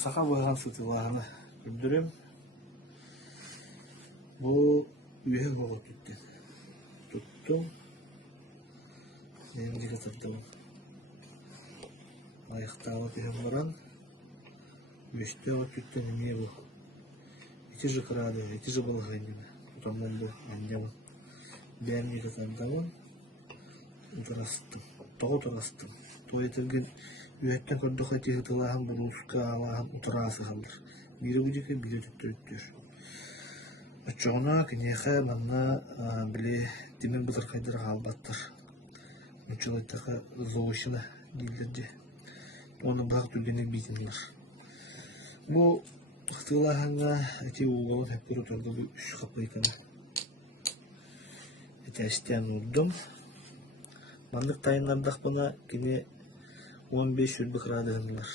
Сақа болған сытылағына күлдірім. Бұл үйе болып кетті. Тұттым. Немдегі тұттым. Аяқтағы күйім баран. Өшті оғып кетті не бұл. Эти же крады, эти же балғайнені. Тұтамдан бұл әндемін. Бәріне тұтамдамын. Ұтырастым. Тоғы тұрастым. Той етілген үйеттен көрді қайты ғытылағын бұлысқа алағын ұтырасы қалдыр. Бірі бүдеке бірі түтті өттір. Өтчоғына кінеқі манна біле демен бұтыр қайдыр қалбаттыр. Мұнчылайтаға зоғышына дейілдерде. Оны бағ түлгені бейтіндер. Бұл ғытылағына әте оғалын әпкер отырды бұл үш қапайканы. Әте әстен ұрдым. Мандық тайынлардақ бұна кене 15 үрбі қырадығынлар.